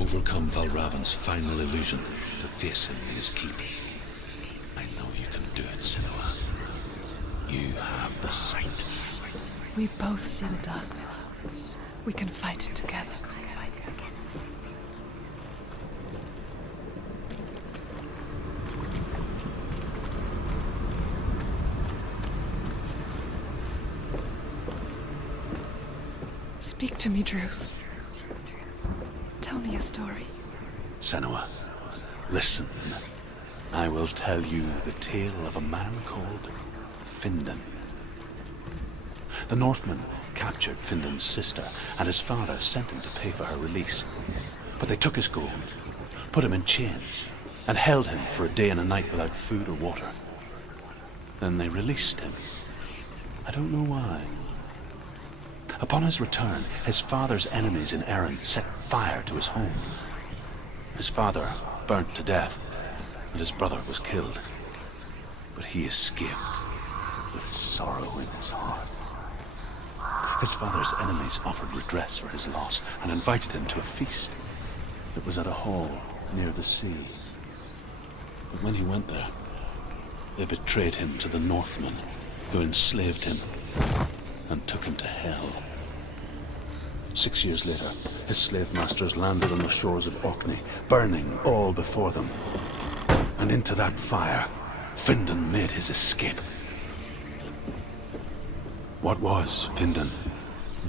Overcome Valravan's final illusion to face him in his keep. I know you can do it, Senua. You have the sight. We both see the darkness. We can fight it together. Speak to me, Druth. Tell me a story. Senua, listen. I will tell you the tale of a man called Findan. The Northmen captured Findan's sister, and his father sent him to pay for her release. But they took his gold, put him in chains, and held him for a day and a night without food or water. Then they released him. I don't know why. Upon his return, his father's enemies in Erin set fire to his home. His father burnt to death, and his brother was killed. But he escaped with sorrow in his heart. His father's enemies offered redress for his loss and invited him to a feast that was at a hall near the sea. But when he went there, they betrayed him to the Northmen, who enslaved him and took him to hell. 6 years later, his slave masters landed on the shores of Orkney, burning all before them. And into that fire, Findan made his escape. What was Findan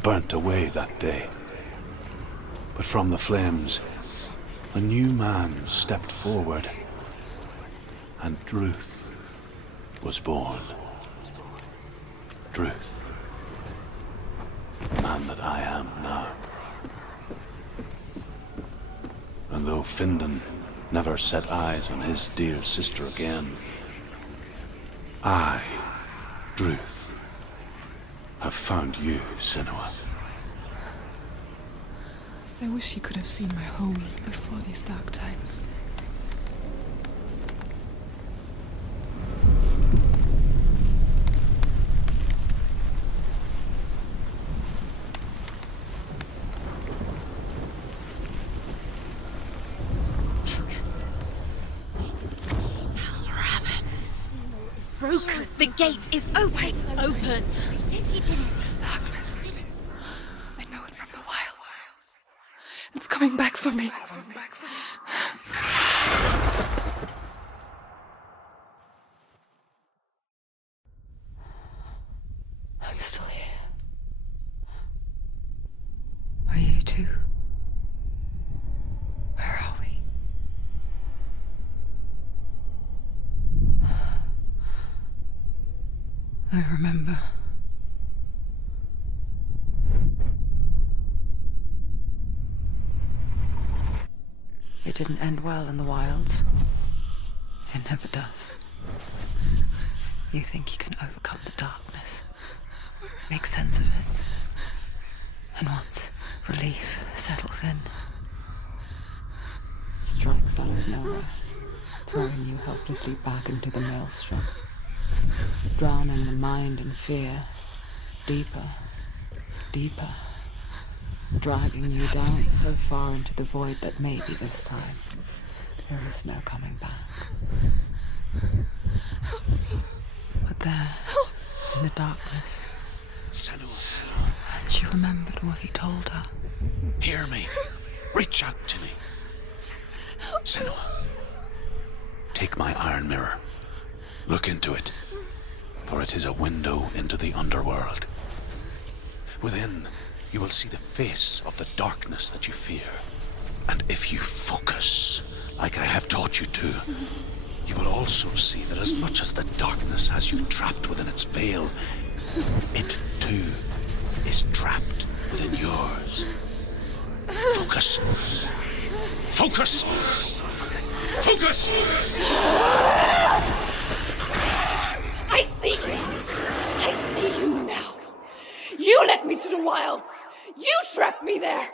burnt away that day. But from the flames, a new man stepped forward, and Druth was born. Druth. The man that I am now. And though Findan never set eyes on his dear sister again, I, Druth, have found you, Senua. I wish you could have seen my home before these dark times. The gate is open! Open! He did it! It's darkness. I know it from the wilds. It's coming back for me. I'm still here. Are you too? Where are we? I remember. It didn't end well in the wilds. It never does. You think you can overcome the darkness, make sense of it, and once relief settles in, strikes out of nowhere, throwing you helplessly back into the maelstrom. Drowning the mind in fear, deeper, deeper, dragging you down so far into the void that maybe this time there is no coming back. But there, in the darkness, Senua, and she remembered what he told her. hear me. Reach out to me. Senua, take my iron mirror. Look into it, for it is a window into the underworld. Within, you will see the face of the darkness that you fear. And if you focus, like I have taught you to, you will also see that as much as the darkness has you trapped within its veil, it too is trapped within yours. Focus. Focus! Focus! I see you! I see you now! You led me to the wilds! You trapped me there!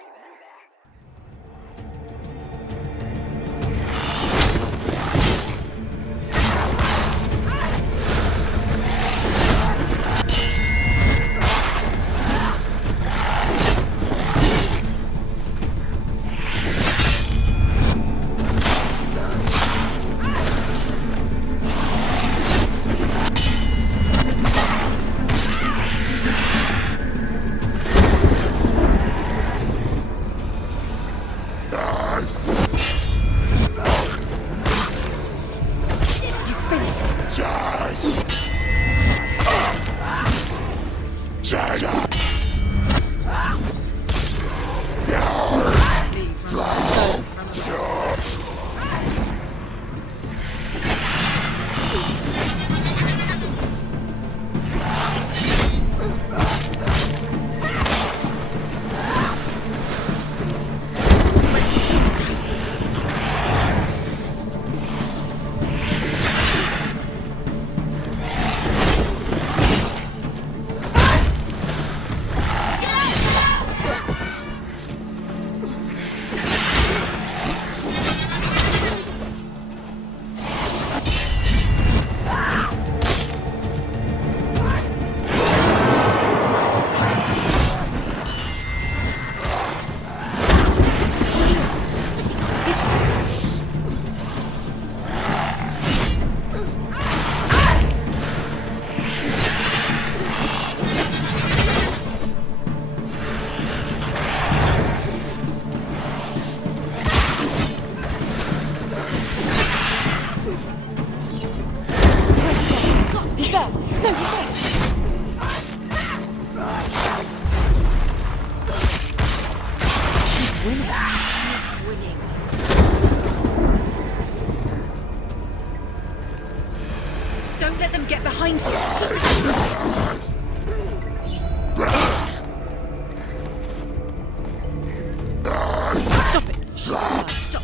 Stop it! Stop.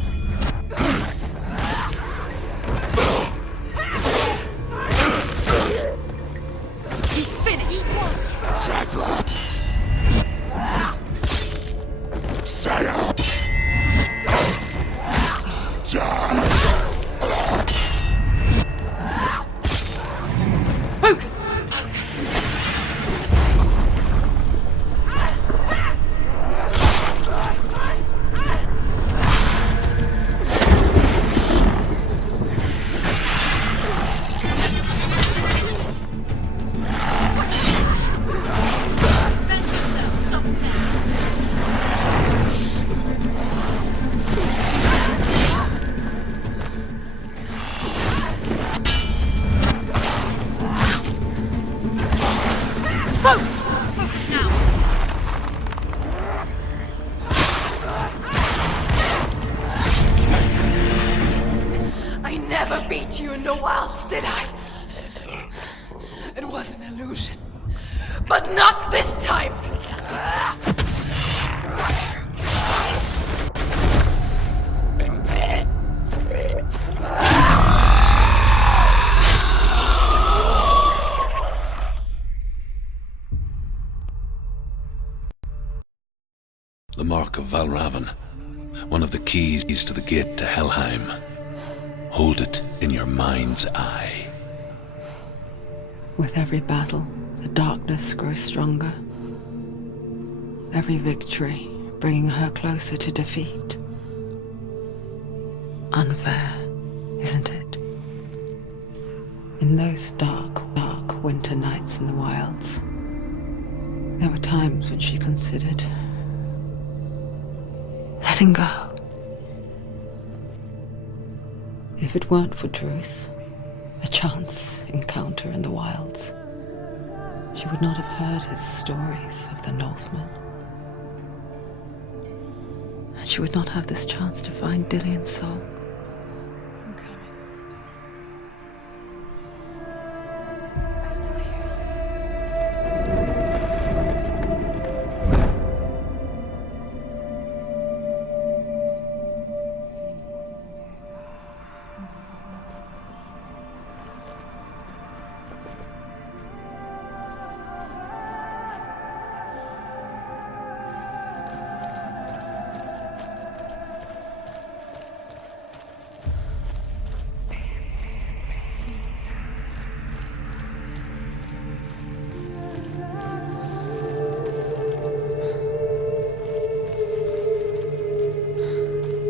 He's finished! Focus! I never beat you in the wilds, did I? It was an illusion. But not this time! The Mark of Valravan, one of the keys to the gate to Helheim. Hold it in your mind's eye. With every battle, the darkness grows stronger. Every victory bringing her closer to defeat. Unfair, isn't it? In those dark winter nights in the wilds, there were times when she considered letting go. If it weren't for truth, a chance encounter in the wilds, she would not have heard his stories of the Northmen. And she would not have this chance to find Dillion's soul. I'm coming. I still hear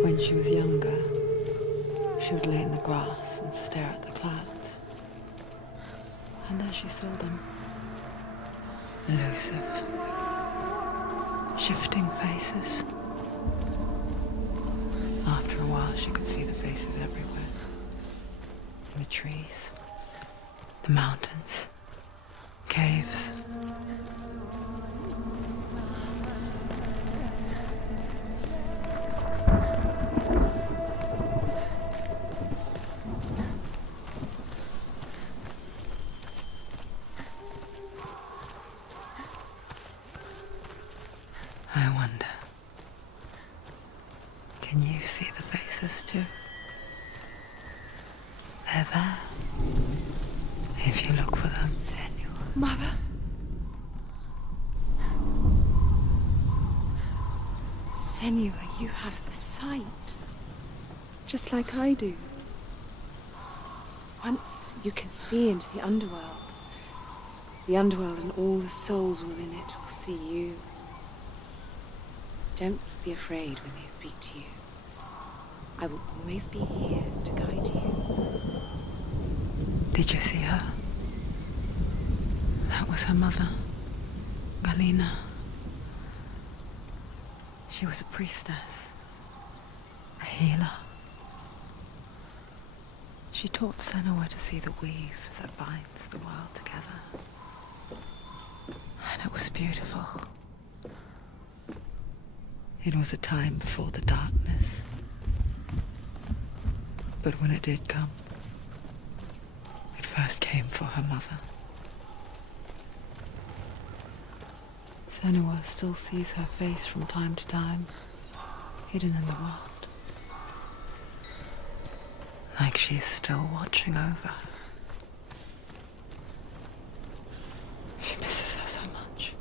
When she was younger, she would lay in the grass and stare at the clouds. And there she saw them. Elusive, shifting faces. After a while, she could see the faces everywhere. In the trees, the mountains, caves. I wonder, can you see the faces too? They're there, if you look for them. Senua. Mother? Senua, you have the sight. Just like I do. Once you can see into the underworld and all the souls within it will see you. Don't be afraid when they speak to you. I will always be here to guide you. Did you see her? That was her mother, Melina. She was a priestess, a healer. She taught Senua to see the weave that binds the world together. And it was beautiful. It was a time before the darkness. But when it did come, it first came for her mother. Senua still sees her face from time to time, hidden in the world. Like she's still watching over. She misses her so much.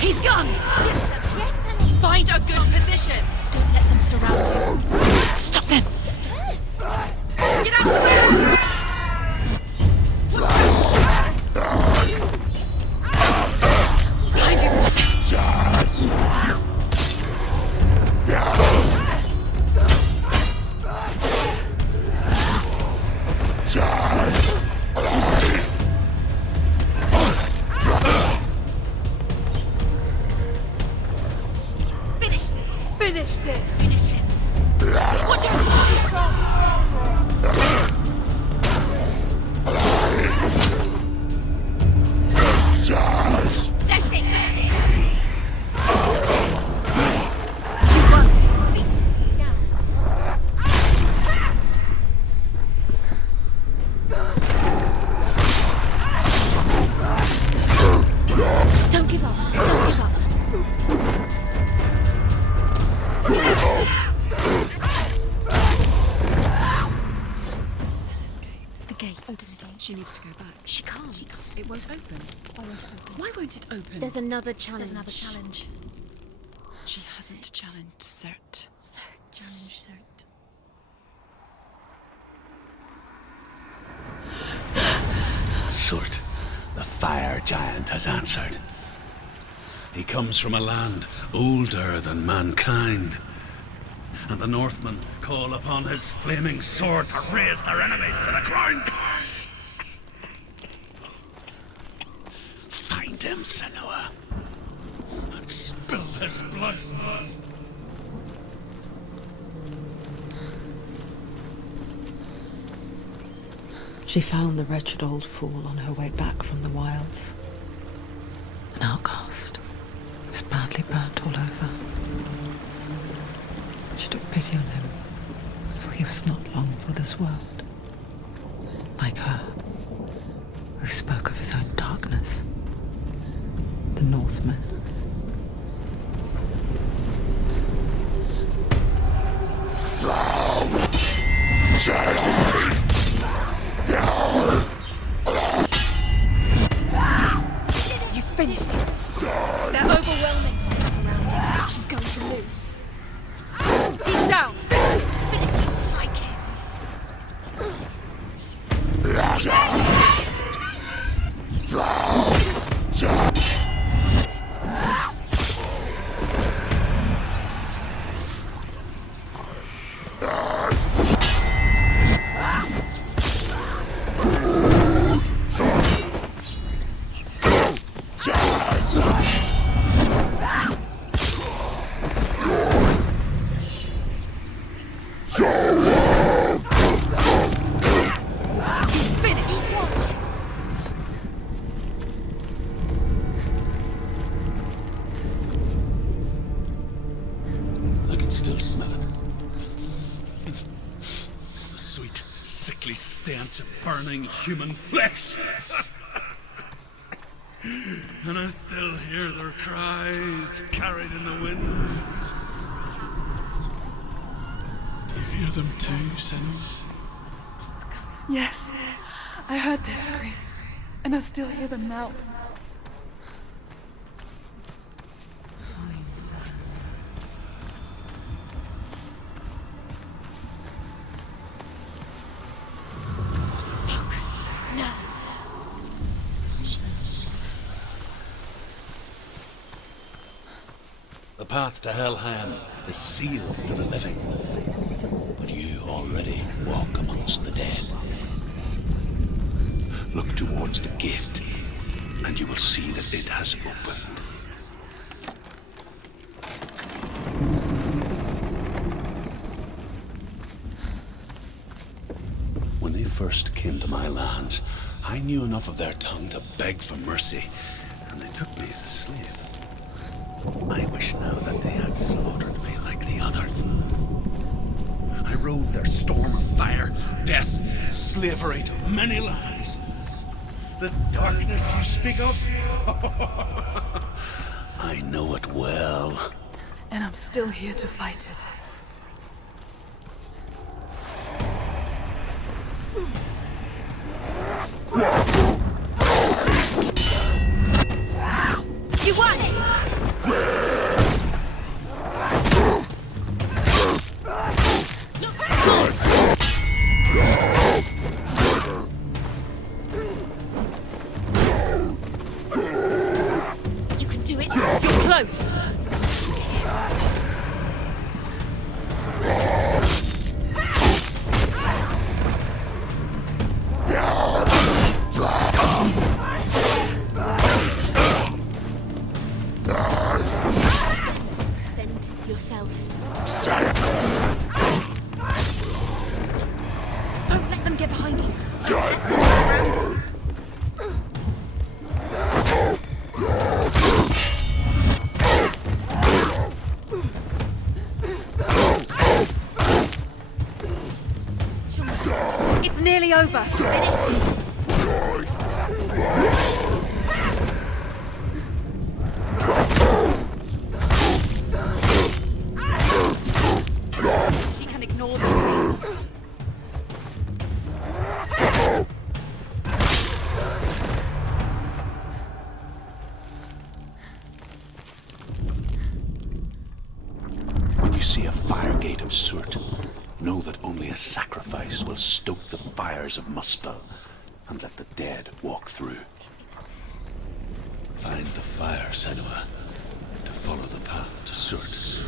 He's gone! Find a good position! Don't let them surround you. Stop them! Stairs. Get out of the way! Behind you! Finish this! Finish this! Finish him! Watch out! They're taking this! You won this defeat! Now. Don't give up. Don't give up. The gate. She needs to go back. She can't. It won't open. I won't open. Why won't it open? There's another challenge. She hasn't challenged Cert. Challenge cert. Surt, the fire giant, has answered. He comes from a land older than mankind, and the Northmen call upon his flaming sword to raise their enemies to the ground. Find him, Senua, and spill his blood. She found the wretched old fool on her way back from the wilds. An outcast. He was badly burnt all over. She took pity on him, for he was not long for this world. Like her, who spoke of his own darkness. The Northmen. You finished it! They're overwhelming! Surrounding her. She's going to lose. He's down! Finish him! Strike him! stench of burning human flesh. And I still hear their cries carried in the wind. You hear them too, Senua? Yes, I heard their screams, and I still hear them now. The path to Helheim is sealed to the living, but you already walk amongst the dead. Look towards the gate, and you will see that it has opened. first came to my lands, I knew enough of their tongue to beg for mercy, and they took me as a slave. I wish now that they had slaughtered me like the others. I rode their storm of fire, death, slavery to many lands. This darkness you speak of, I know it well. And I'm still here to fight it. You won! You can do it. You're close. Defend yourself. Don't let them get behind you. It's nearly over. Finish it. She can ignore them. When you see a fire gate of Surt, know that only a sacrifice will stoke the fires of Muspel and let the dead walk through. Find the fire, Senua, to follow the path to Surt.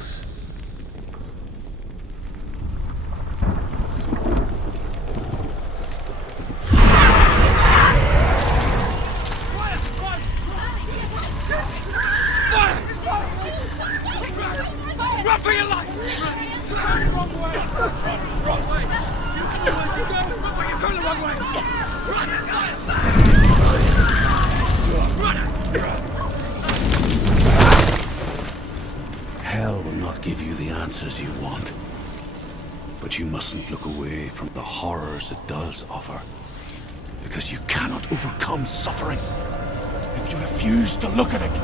Run for your life! Wrong way! Wrong way! Look where you're going the wrong way! Run! Hell will not give you the answers you want. But you mustn't look away from the horrors it does offer. Because you cannot overcome suffering if you refuse to look at it.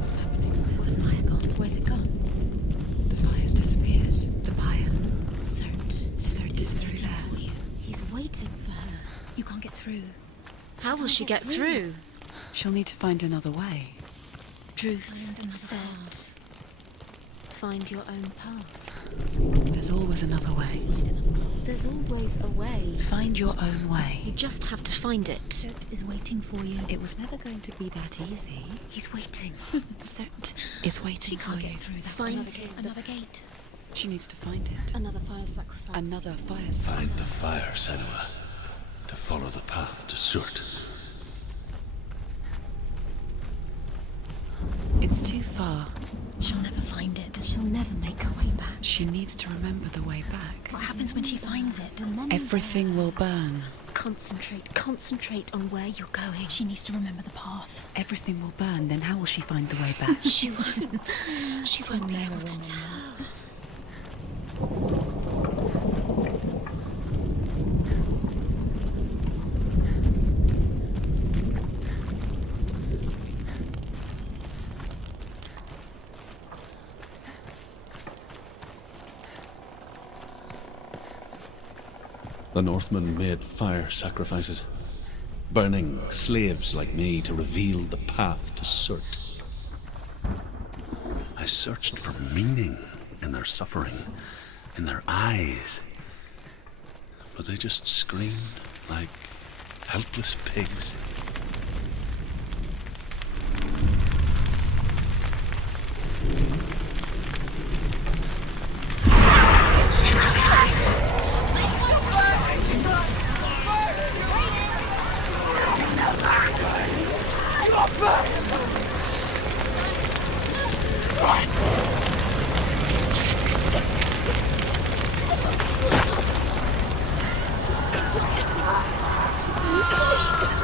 What's happening? Where's the fire gone? Where's it gone? The fire's disappeared. The fire. Surt is through there. He's waiting for her. You can't get through. How will she get through? She'll need to find another way. Truth said, find your own path. There's always another way. There's always a way. Find your own way. You just have to find it. Surt is waiting for you. It was never going to be that easy. He's waiting. Surt is waiting She for can't you. get through that. Find it. Another gate. She needs to find it. Another fire sacrifice. Another fire. Find the fire, Senua, to follow the path to Surt. It's too far. She'll never find it. She'll never make her way back. She needs to remember the way back. What happens when she finds it? Everything will burn. Concentrate on where you're going. She needs to remember the path. Everything will burn. Then how will she find the way back? She won't. She won't be able to tell. The Northmen made fire sacrifices, burning slaves like me to reveal the path to Surt. I searched for meaning in their suffering, in their eyes, but they just screamed like helpless pigs. She's going to die. She's still...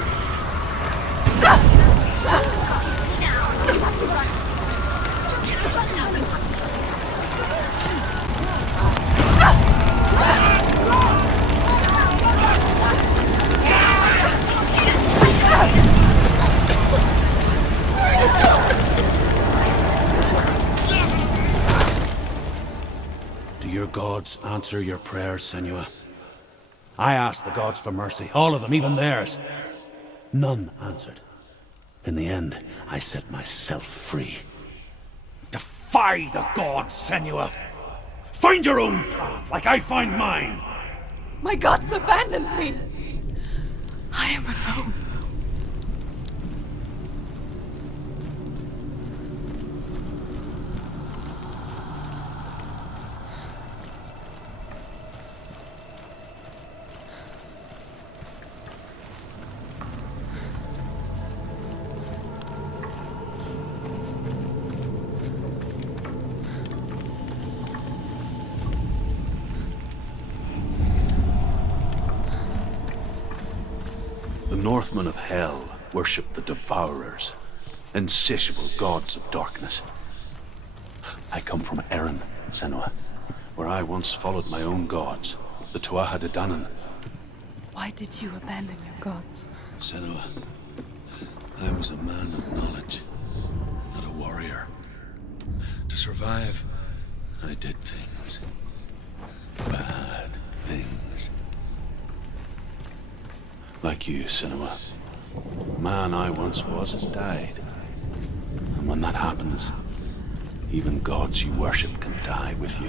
Do your gods answer your prayers, Senua? I asked the gods for mercy, all of them, even theirs. None answered. In the end, I set myself free. Defy the gods, Senua! Find your own path, like I find mine! My gods abandoned me! I am alone. The Northmen of Hell worship the Devourers, insatiable gods of darkness. I come from Erin, Senua, where I once followed my own gods, the Tuatha De Danann. Why did you abandon your gods? Senua, I was a man of knowledge, not a warrior. To survive, I did things. Bad things. Like you, Senua. Man I once was has died. And when that happens, even gods you worship can die with you.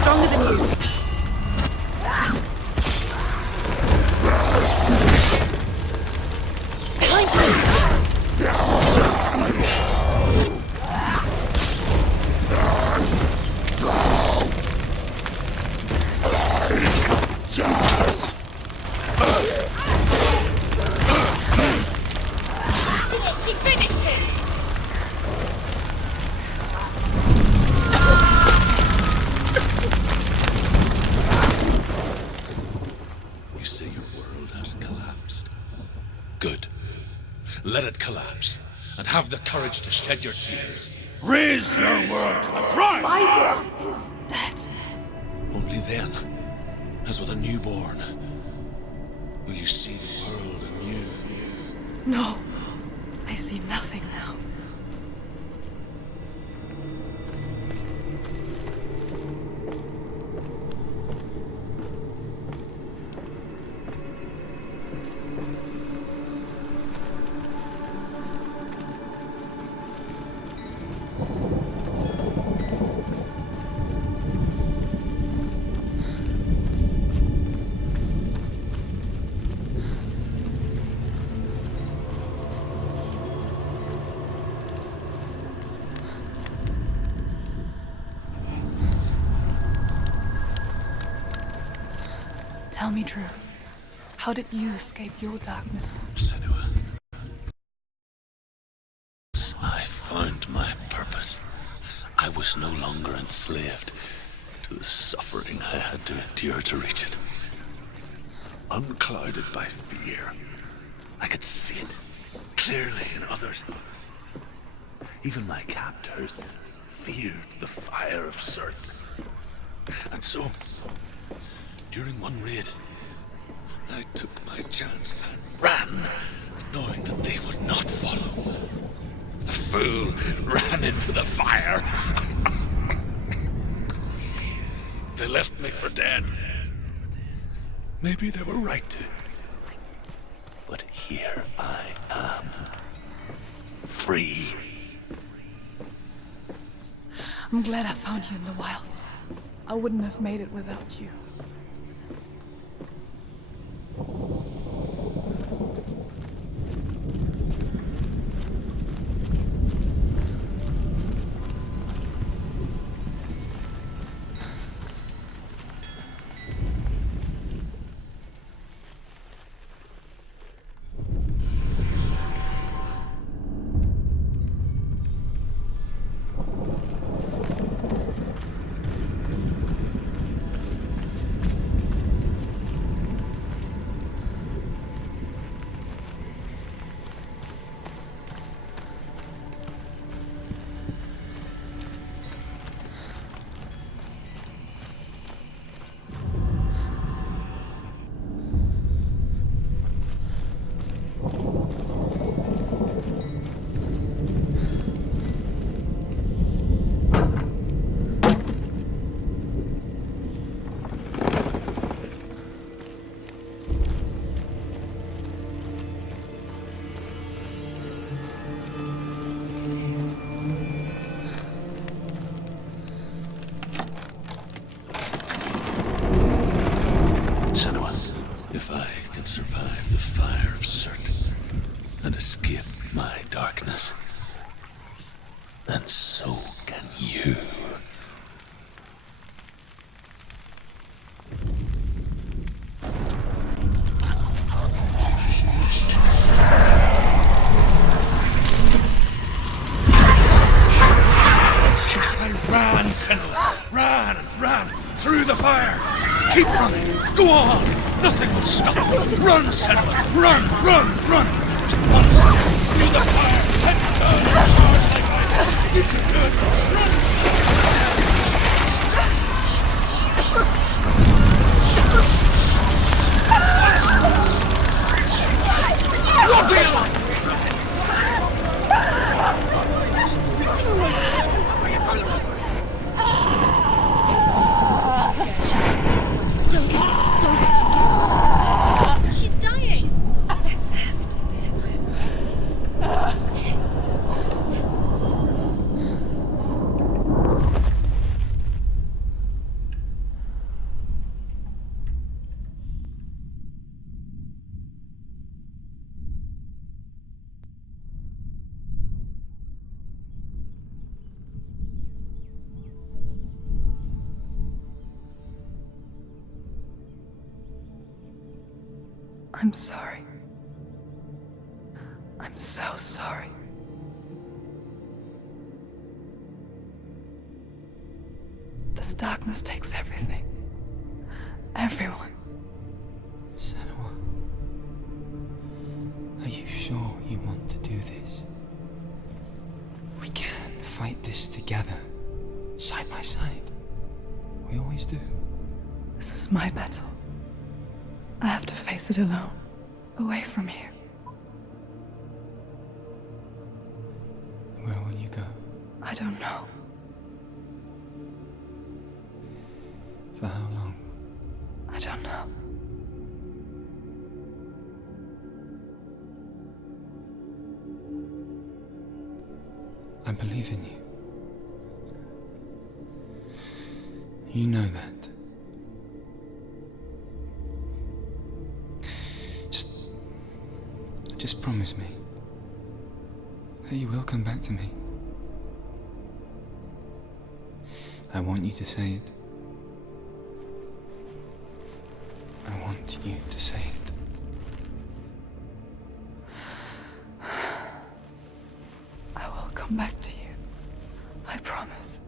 Stronger than you. Behind She finished him! let it collapse, and have the courage to shed your tears. Raise your world to the prime! My world is dead. Only then, as with a newborn, will you see the world anew. No, I see nothing now. Tell me truth. How did you escape your darkness? Senua. I found my purpose. I was no longer enslaved to the suffering I had to endure to reach it. Unclouded by fear, I could see it clearly in others. Even my captors feared the fire of Surt. And so, during one raid, I took my chance and ran, knowing that they would not follow. The fool ran into the fire. They left me for dead. Maybe they were right to. But here I am, free. I'm glad I found you in the wilds. I wouldn't have made it without you. Senua, if I can survive the fire of Surt and escape my darkness, then so can you. I ran, Senua! Ran and ran through the fire! Keep running! Go on! Nothing will stop! Run, Senua! Run! Run! Run! Just one second! Through the fire! Head down! Charge like I did! Run! What are you like? She's dying! It's empty. It's I'm sorry. I'm so sorry. This darkness takes everything. Everyone. Senua, are you sure you want to do together, side by side. We always do. This is my battle. I have to face it alone, away from here. Where will you go? I don't know. For how long? I don't know. I believe in you. You know that. Just promise me that you will come back to me. I want you to say it. I want you to say it. I will come back to you. I promise.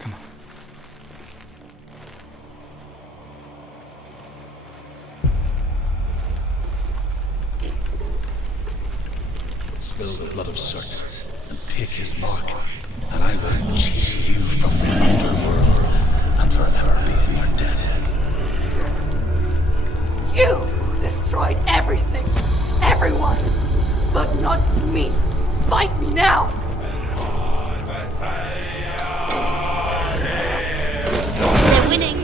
Come on. Spill the blood of Surt and take his mark, and I will cheer you from the underworld and forever be in your debt. You destroyed everything, everyone, but not me. Fight me now. They're winning.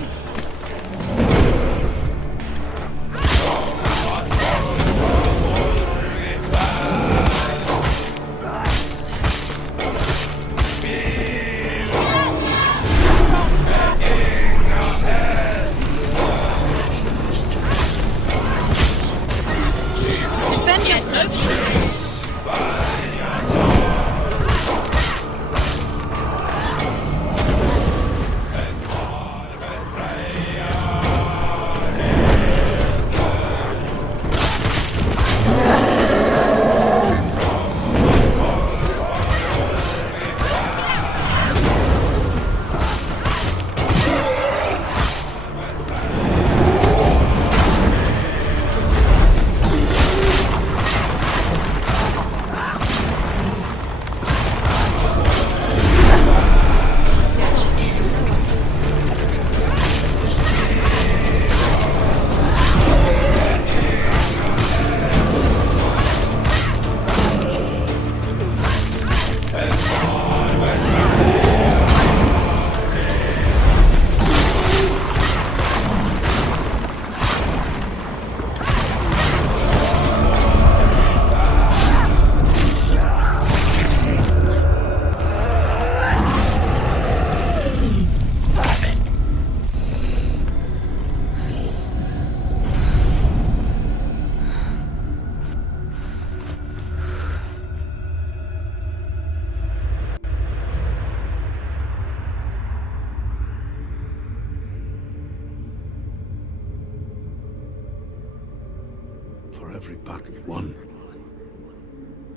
For every battle won,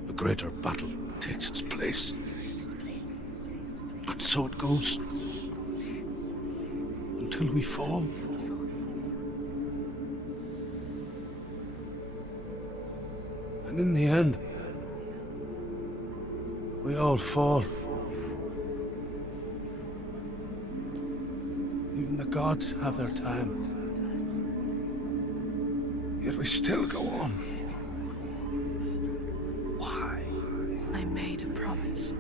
a greater battle takes its place. And so it goes. Until we fall. And in the end, we all fall. Even the gods have their time. Yet we still go on. Why? I made a promise,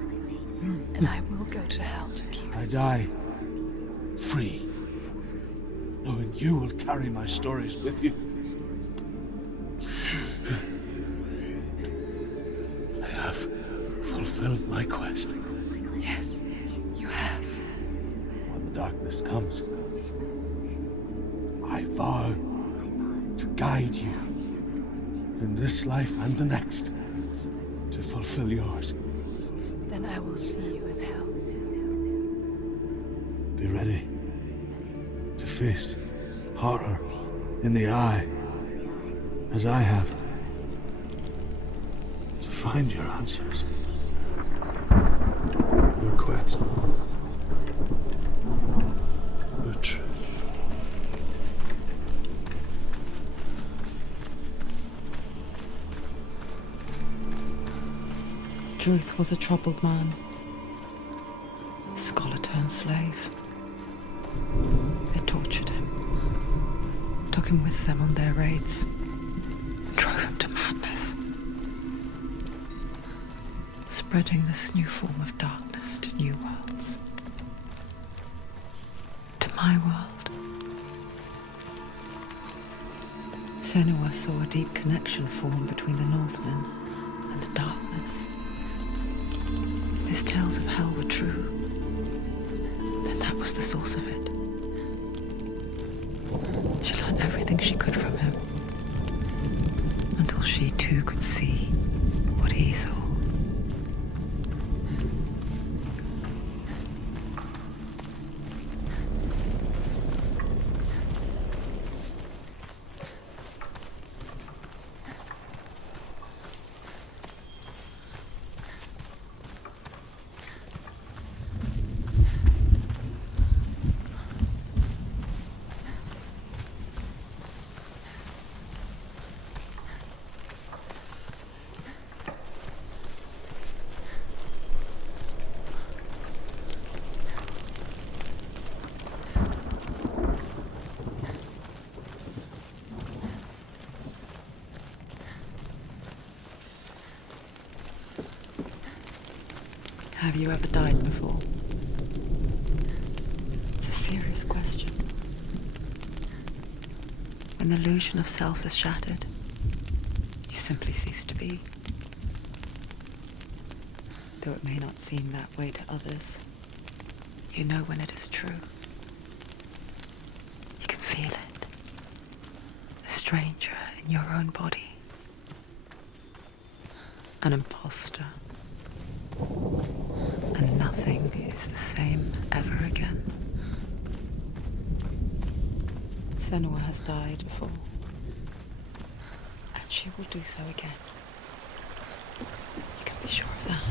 and I will go to hell to keep I it. die free, knowing you will carry my stories with you. I have fulfilled my quest. Yes, you have. When the darkness comes, I vow to guide you in this life and the next to fulfill yours. Then I will see you in hell. Be ready to face horror in the eye, as I have, to find your answers, your quest, your truth. truth was a troubled man. Scholar turned slave. They tortured him, took him with them on their raids, and drove him to madness, spreading this new form of darkness to new worlds. To my world. Senua saw a deep connection form between the Northmen and the darkness. If his tales of hell were true, then that was the source of it. She learned everything she could from him, until she too could see what he saw. Have you ever died before? It's a serious question. When the illusion of self is shattered, you simply cease to be. Though it may not seem that way to others, you know when it is true. You can feel it. A stranger in your own body. An imposter. And nothing is the same ever again. Senua has died before, and she will do so again. You can be sure of that.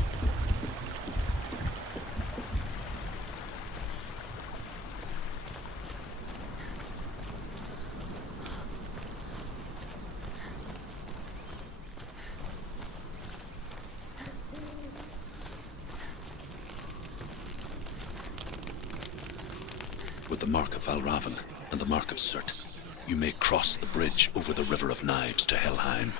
With the mark of Valravan and the mark of Surt, you may cross the bridge over the River of Knives to Helheim.